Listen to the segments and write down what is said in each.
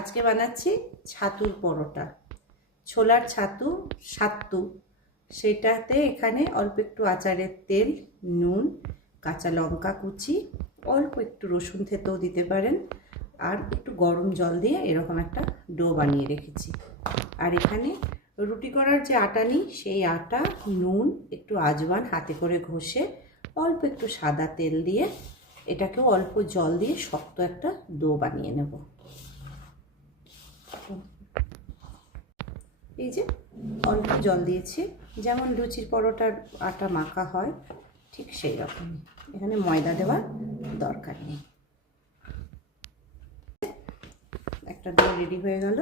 আজকে বানাচ্ছি ছাতুর পরোটা, ছোলার সাত্তু। সেটাতে এখানে অল্প একটু আচারের তেল, নুন, কাঁচা লঙ্কা কুচি, অল্প একটু রসুন থেতেও দিতে পারেন, আর একটু গরম জল দিয়ে এরকম একটা ডো বানিয়ে রেখেছি। আর এখানে রুটি করার যে আটা নিই, সেই আটা, নুন, একটু আজওয়ান হাতে করে ঘষে, অল্প একটু সাদা তেল দিয়ে এটাকেও অল্প জল দিয়ে শক্ত একটা ডো বানিয়ে নেব। এই যে অল্প জল দিয়েছি, যেমন লুচির পরোটার আটা মাখা হয় ঠিক সেই রকমই। এখানে ময়দা দেওয়ার দরকার নেই। একটা ডো রেডি হয়ে গেল।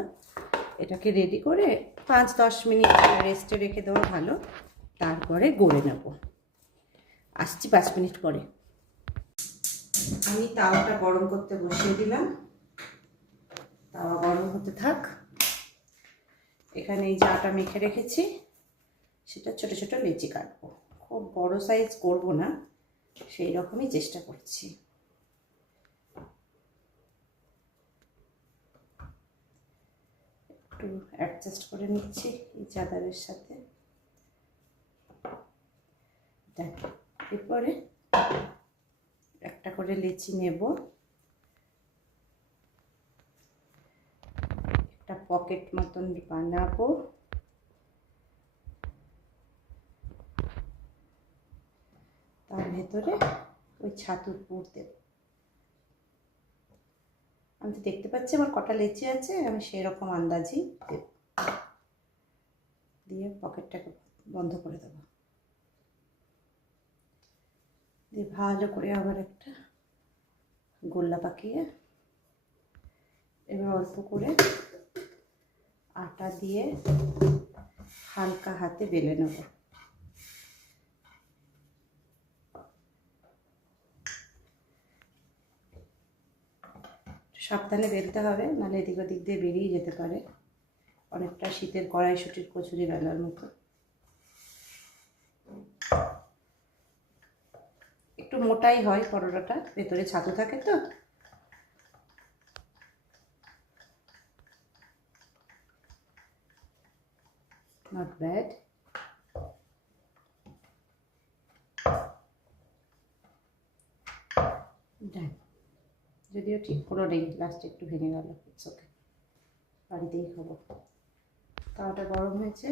এটাকে রেডি করে 5-10 মিনিট রেস্টে রেখে দেওয়া ভালো, তারপরে গড়ে নেব। আসছি 5 মিনিট পরে। আমি তাওয়াটা গরম করতে বসিয়ে দিলাম, তাওয়া গরম হতে থাক। এখানে এই যে আটা মেখে রেখেছি, সেটা ছোট ছোট লেচি কাটবো। খুব বড় সাইজ করব না, সেই রকমই চেষ্টা করছি। একটু অ্যাডজাস্ট করে নিচ্ছি এই চাদরের সাথে। এরপরে একটা করে লেচি নেব, একটা পকেট মতন বানাবো। তার ভেতরে ওই ছাতুর পুর দেব। আমি তো দেখতে পাচ্ছি আমার কটা লেচি আছে, আমি সেই রকম আন্দাজই দেব। দিয়ে পকেটটাকে বন্ধ করে দেবো। দিয়ে ভালো করে আবার একটা গোল্লা পাকিয়ে এবার অল্প করে আটা দিয়ে হালকা হাতে বেলে নেব। সাবধানে বেলতে হবে, নাহলে এদিক ওদিক দিয়ে বেরিয়ে যেতে পারে। অনেকটা শীতের কড়াইশুঁটির কচুরি বেলার মতো। একটু মোটাই হয় পরোটাটা, ভেতরে ছাতু থাকে তো। Not bad. ডান। যদিও ঠিক পুরো নেই, লাস্টে একটু ভেঙে গেল, ইটস ওকে, বাড়িতেই খাবো। তাওয়াটা গরম হয়েছে,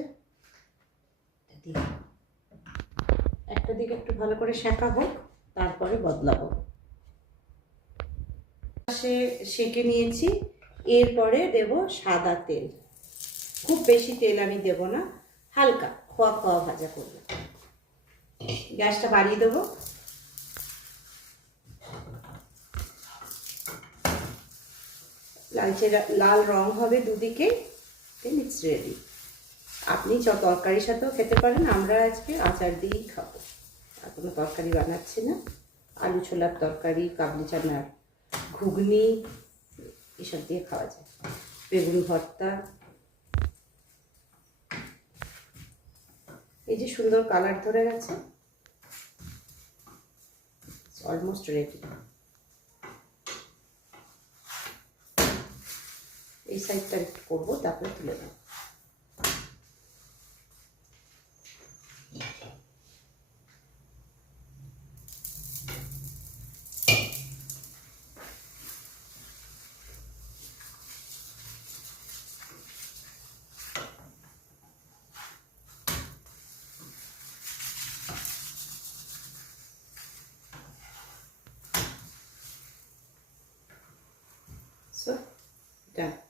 একটা দিকে একটু ভালো করে সেঁকা হোক, তারপরে বদলাবো। সেঁকে নিয়েছি, এরপরে দেব সাদা তেল। খুব বেশি তেল আমি দেব না, হালকা খোয়া খোয়া ভাজা করব। গ্যাসটা বাড়িয়ে দেবো। লাল রং হবে দুদিকে, দেন ইটস রেডি। আপনি তরকারির সাথেও খেতে পারেন, আমরা আজকে আচার দিয়েই খাবো। আর কোনো তরকারি বানাচ্ছি না। আলু ছোলার তরকারি, কাবলি চানার ঘুগনি, এসব দিয়ে খাওয়া যায়। বেগুন ভর্তা। এই যে সুন্দর কালার ধরে গেছে, অলমোস্ট রেডি। এই সাইডটা একটু করবো, তারপরে তুলে দেবো। So, done.